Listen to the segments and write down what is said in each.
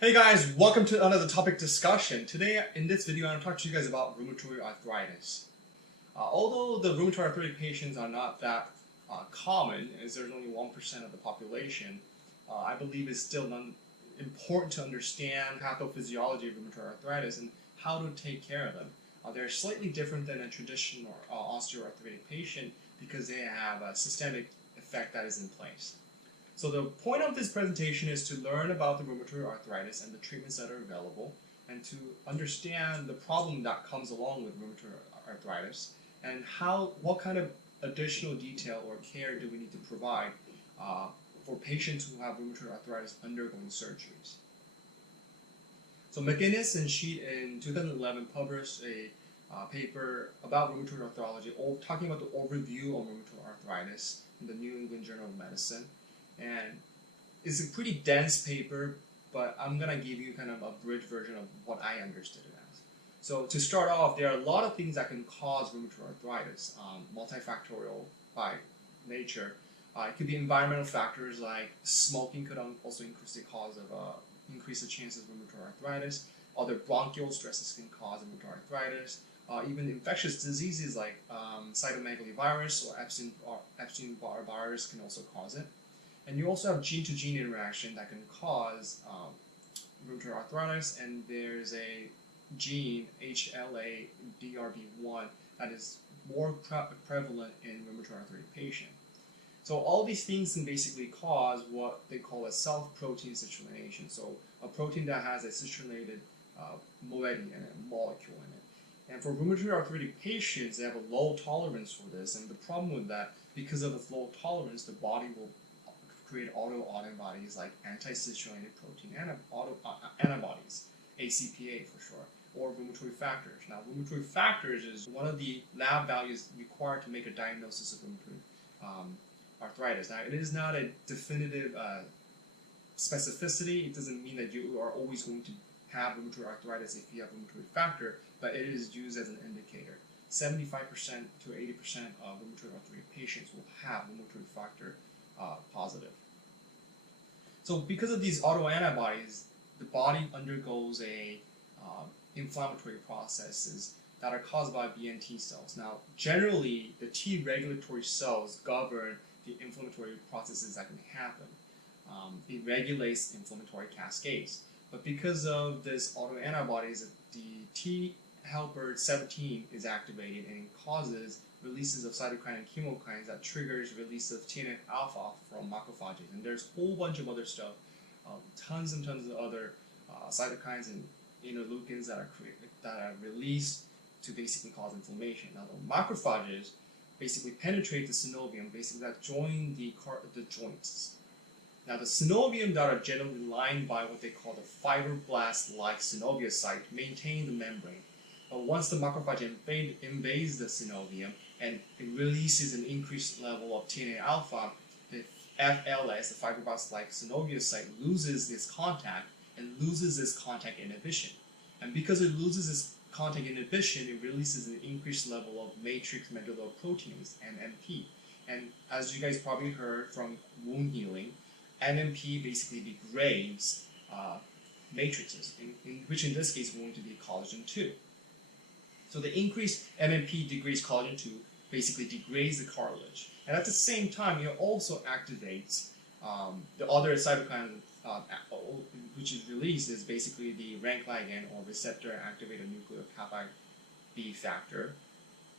Hey guys, welcome to another topic discussion. Today in this video I'm going to talk to you guys about rheumatoid arthritis. Although the rheumatoid arthritic patients are not that common, as there's only 1% of the population, I believe it's still important to understand pathophysiology of rheumatoid arthritis and how to take care of them. They're slightly different than a traditional osteoarthritic patient because they have a systemic effect that is in place. So the point of this presentation is to learn about the rheumatoid arthritis and the treatments that are available, and to understand the problem that comes along with rheumatoid arthritis, and what kind of additional detail or care do we need to provide for patients who have rheumatoid arthritis undergoing surgeries. So McGinnis and Sheet in 2011 published a paper about rheumatoid arthritis, talking about the overview of rheumatoid arthritis in the New England Journal of Medicine. And it's a pretty dense paper, but I'm going to give you kind of a bridge version of what I understood it as. So to start off, there are a lot of things that can cause rheumatoid arthritis, multifactorial by nature. It could be environmental factors like smoking could also increase the chances of rheumatoid arthritis. Other bronchial stresses can cause rheumatoid arthritis. Even infectious diseases like cytomegalovirus or Epstein-Barr virus can also cause it. And you also have gene-to-gene interaction that can cause rheumatoid arthritis, and there's a gene, HLA-DRB1, that is more prevalent in rheumatoid arthritic patients. So all these things can basically cause what they call a self-protein citrullation, so a protein that has a citrulated moiety and a molecule in it. And for rheumatoid arthritic patients, they have a low tolerance for this, and the problem with that, because of the low tolerance, the body will create autoantibodies like anti-citrulated protein antibodies, ACPA for short, or rheumatoid factors. Now, rheumatoid factors is one of the lab values required to make a diagnosis of rheumatoid arthritis. Now, it is not a definitive specificity. It doesn't mean that you are always going to have rheumatoid arthritis if you have rheumatoid factor, but it is used as an indicator. 75% to 80% of rheumatoid arthritic patients will have rheumatoid factor positive. So because of these autoantibodies, the body undergoes inflammatory processes that are caused by BNT cells. Now, generally, the T regulatory cells govern the inflammatory processes that can happen. It regulates inflammatory cascades. But because of this autoantibodies, the T helper 17 is activated and it causes releases of cytokine and chemokines that triggers release of TNF-alpha from macrophages. And there's a whole bunch of other stuff, tons and tons of other cytokines and interleukins that are released to basically cause inflammation. Now, the macrophages basically penetrate the synovium, basically that join the joints. Now, the synovium that are generally lined by what they call the fibroblast-like synovial site maintain the membrane. But once the macrophage invades the synovium and it releases an increased level of TNF-alpha, the FLS, the fibroblast-like synovial site, loses its contact and loses its contact inhibition. And because it loses its contact inhibition, it releases an increased level of matrix medullary-proteins, NMP. And as you guys probably heard from wound healing, NMP basically degrades matrices, which in this case is going to be collagen 2. So the increased MMP degrades collagen 2, basically degrades the cartilage. And at the same time, it also activates the other cytokine which is released is basically the rank ligand or receptor activated nucleocapsid B factor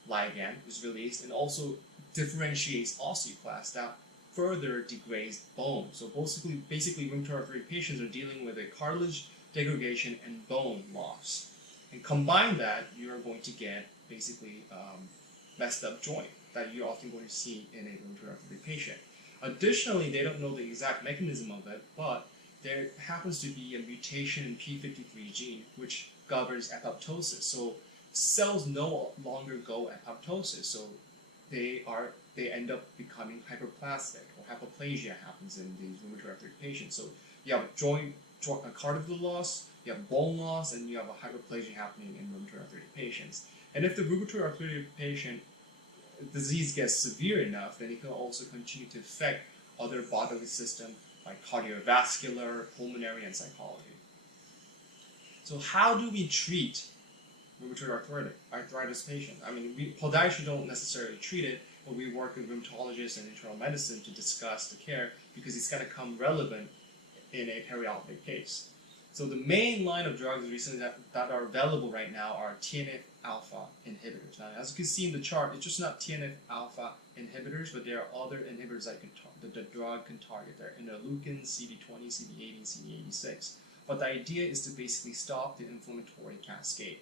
ligand is released, and also differentiates osteoclasts that further degrades bone. So basically rheumatoid arthritic patients are dealing with a cartilage degradation and bone loss. And combine that, you are going to get basically messed up joint that you're often going to see in a rheumatoid arthritic patient. Additionally, they don't know the exact mechanism of it, but there happens to be a mutation in p53 gene which governs apoptosis. So cells no longer go apoptosis, so they end up becoming hyperplastic, or hypoplasia happens in these rheumatoid arthritic patients. So you have cartilage loss, you have bone loss, and you have a hyperplasia happening in rheumatoid arthritic patients. And if the rheumatoid arthritic patient disease gets severe enough, then it can also continue to affect other bodily systems like cardiovascular, pulmonary, and psychology. So how do we treat rheumatoid arthritis patient? I mean, podiatry don't necessarily treat it, but we work with rheumatologists and internal medicine to discuss the care because it's going to come relevant in a peri-operative case. So the main line of drugs recently that are available right now are TNF-alpha inhibitors. Now, as you can see in the chart, it's just not TNF-alpha inhibitors, but there are other inhibitors that the drug can target. They're interleukins, CD20, CD80, CD86. But the idea is to basically stop the inflammatory cascade.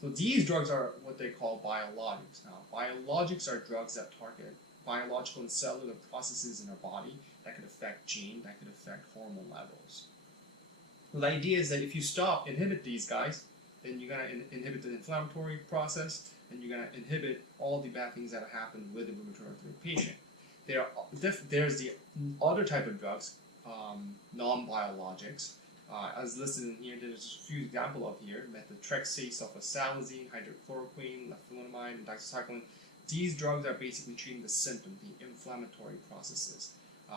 So these drugs are what they call biologics. Now, biologics are drugs that target biological and cellular processes in our body that could affect gene, that could affect hormone levels. So the idea is that if you inhibit these guys, then you're going to inhibit the inflammatory process, and you're going to inhibit all the bad things that happen with the rheumatoid arthritis patient. There's the other type of drugs, non-biologics. As listed in here, there's a few examples of here: methotrexate, sulfasalazine, hydrochloroquine, leflunomide, and doxycycline. These drugs are basically treating the symptom, the inflammatory processes.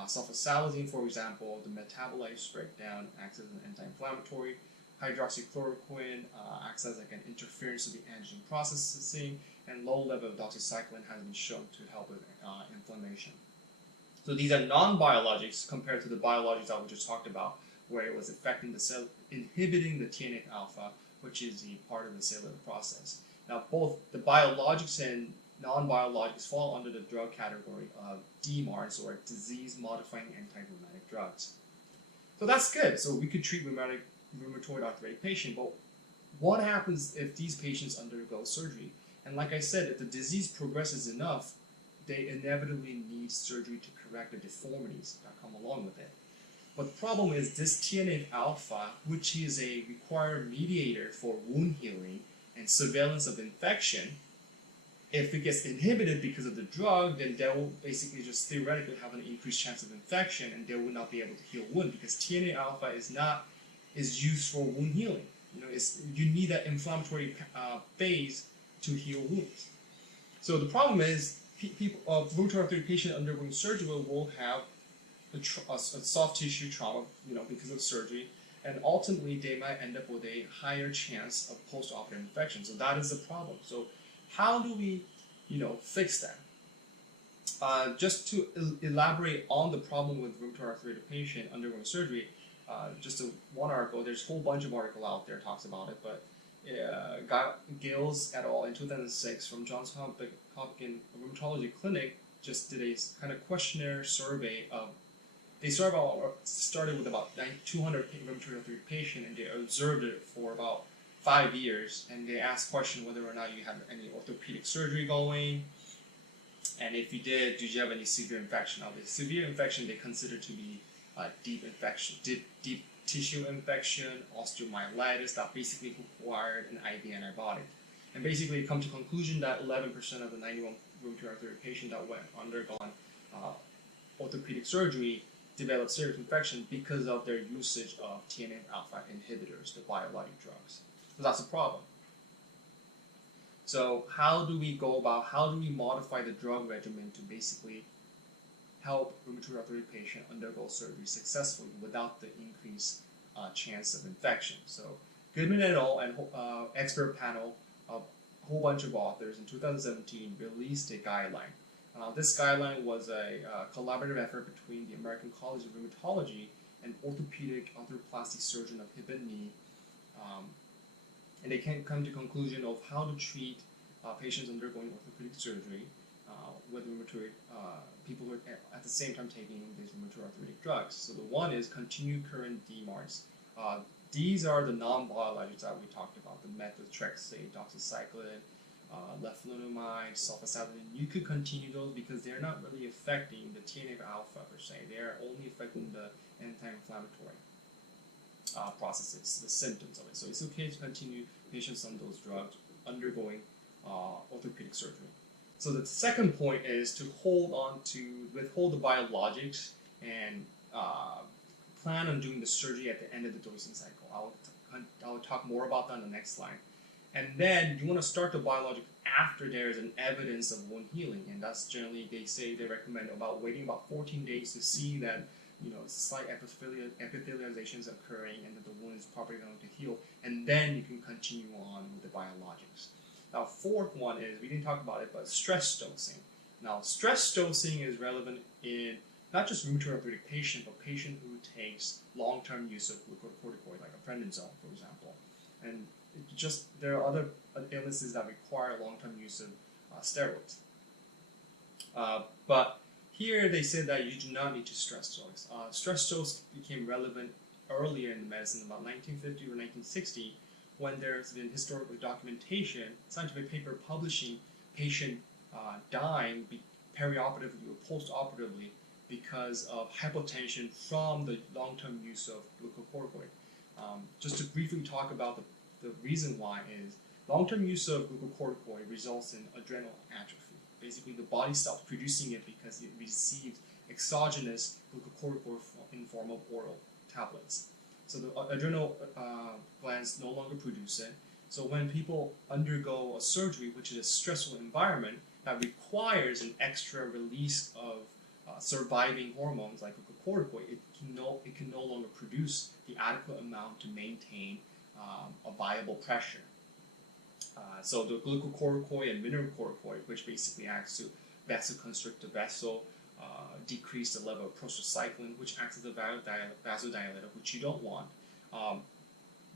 Sulfasalazine, for example, the metabolites breakdown acts as an anti-inflammatory. Hydroxychloroquine acts as like an interference of the antigen processing, and low level of doxycycline has been shown to help with inflammation. So these are non-biologics compared to the biologics that we just talked about, where it was affecting the cell, inhibiting the TNF-alpha, which is the part of the cellular process. Now, both the biologics and non-biologics fall under the drug category of DMARDs, or disease-modifying anti-rheumatic drugs. So that's good. So we could treat rheumatoid arthritis patient, but what happens if these patients undergo surgery? And like I said, if the disease progresses enough, they inevitably need surgery to correct the deformities that come along with it. But the problem is this TNF-alpha, which is a required mediator for wound healing and surveillance of infection, if it gets inhibited because of the drug, then they will basically just theoretically have an increased chance of infection, and they will not be able to heal wound because TNF-alpha is used for wound healing. You need that inflammatory phase to heal wounds. So the problem is, rheumatoid arthritis patient undergoing surgery will have a soft tissue trauma, because of surgery, and ultimately they might end up with a higher chance of post-operative infection. So that is the problem. So how do we, fix that? Just to elaborate on the problem with rheumatoid arthritis patient undergoing surgery, just one article, there's a whole bunch of articles out there talks about it, but Gills et al. In 2006 from Johns Hopkins Rheumatology Clinic just did a kind of questionnaire survey of. They started with about 200 rheumatoid arthritis patients, and they observed it for about 5 years, and they asked questions whether or not you had any orthopedic surgery going, and if you did you have any severe infection? Now, the severe infection they consider to be deep infection, deep tissue infection, osteomyelitis that basically required an IV antibiotic. And basically come to conclusion that 11% of the 91 rheumatoid arthritis patients that undergone orthopedic surgery developed serious infection because of their usage of TNF-alpha inhibitors, the biologic drugs. So that's a problem. So how do we modify the drug regimen to basically help rheumatoid arthritis patient undergo surgery successfully without the increased chance of infection? So Goodman et al. And expert panel of a whole bunch of authors in 2017 released a guideline. This guideline was a collaborative effort between the American College of Rheumatology and orthopedic arthroplasty surgeon of hip and knee, and they can come to conclusion of how to treat patients undergoing orthopedic surgery with rheumatoid people who are at the same time taking these rheumatoid arthritic drugs. So the one is continued current DMARDs. These are the non-biologics that we talked about: the methotrexate, doxycycline, leflunomide, sulfasalazine. You could continue those because they're not really affecting the TNF-alpha per se. They're only affecting the anti-inflammatory processes, the symptoms of it. So it's okay to continue patients on those drugs undergoing orthopedic surgery. So the second point is to withhold the biologics and plan on doing the surgery at the end of the dosing cycle. I'll talk more about that on the next slide. And then you want to start the biologic after there is an evidence of wound healing, and that's generally they recommend waiting about 14 days to see that slight epithelializations occurring, and then the wound is probably going to heal, and then you can continue on with the biologics. Now, fourth one is, we didn't talk about it, but stress dosing. Now, stress dosing is relevant in not just rheumatoid arthritic patient, but patient who takes long-term use of glucocorticoid, like a prednisone, for example. And there are other illnesses that require long-term use of steroids. But here they said that you do not need to stress dose. Stress dose became relevant earlier in the medicine, about 1950 or 1960, when there's been historical documentation, scientific paper publishing patient dying perioperatively or post-operatively because of hypotension from the long-term use of glucocorticoid. Just to briefly talk about the reason why is long-term use of glucocorticoid results in adrenal atrophy. Basically, the body stops producing it because it receives exogenous glucocorticoid in form of oral tablets. So the adrenal glands no longer produce it. So when people undergo a surgery, which is a stressful environment that requires an extra release of surviving hormones like glucocorticoid, it can no longer produce the adequate amount to maintain a viable pressure. So the glucocorticoid and mineralocorticoid, which basically acts to vasoconstrict the vessel, decrease the level of prostacyclin, which acts as a vasodilator, which you don't want.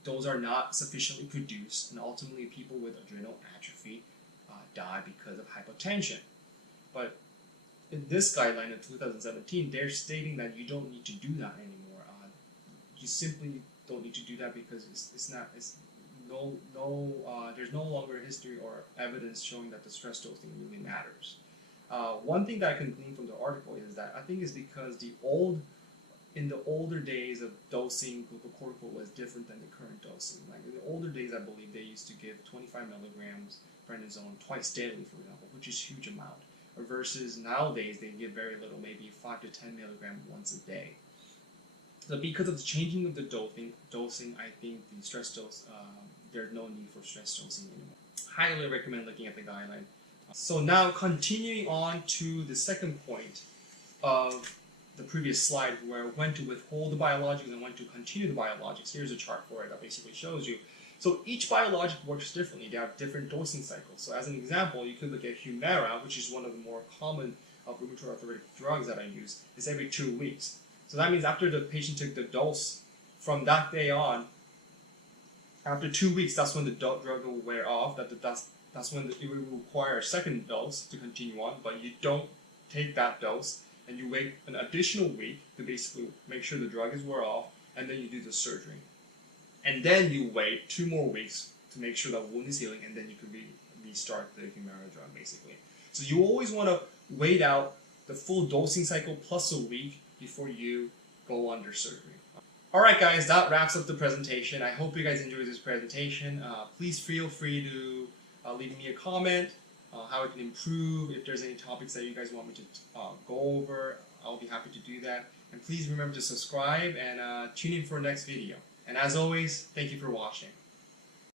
Those are not sufficiently produced, and ultimately people with adrenal atrophy die because of hypotension. But in this guideline in 2017, they're stating that you don't need to do that anymore. You simply don't need to do that because there's no longer history or evidence showing that the stress dosing really matters. One thing that I can glean from the article is that I think it's because in the older days of dosing glucocorticoid was different than the current dosing. Like in the older days, I believe they used to give 25 milligrams prednisone twice daily, for example, which is a huge amount. Versus nowadays, they give very little, maybe 5 to 10 milligrams once a day. So because of the changing of the dosing, I think the stress dose, there's no need for stress dosing anymore. Highly recommend looking at the guideline. So now continuing on to the second point of the previous slide, where when to withhold the biologics and when to continue the biologics. Here's a chart for it that basically shows you. So each biologic works differently. They have different dosing cycles. So as an example, you could look at Humira, which is one of the more common rheumatoid arthritic drugs that I use. It's every 2 weeks. So that means after the patient took the dose, from that day on, after 2 weeks, that's when the drug will wear off. That's when it will require a second dose to continue on, but you don't take that dose, and you wait an additional week to basically make sure the drug is wear off, and then you do the surgery. And then you wait 2 more weeks to make sure that wound is healing, and then you can restart the Humira drug, basically. So you always want to wait out the full dosing cycle plus a week before you go under surgery. Alright guys, that wraps up the presentation. I hope you guys enjoyed this presentation. Please feel free to leave me a comment, how I can improve. If there's any topics that you guys want me to go over, I'll be happy to do that. And please remember to subscribe and tune in for the next video. And as always, thank you for watching.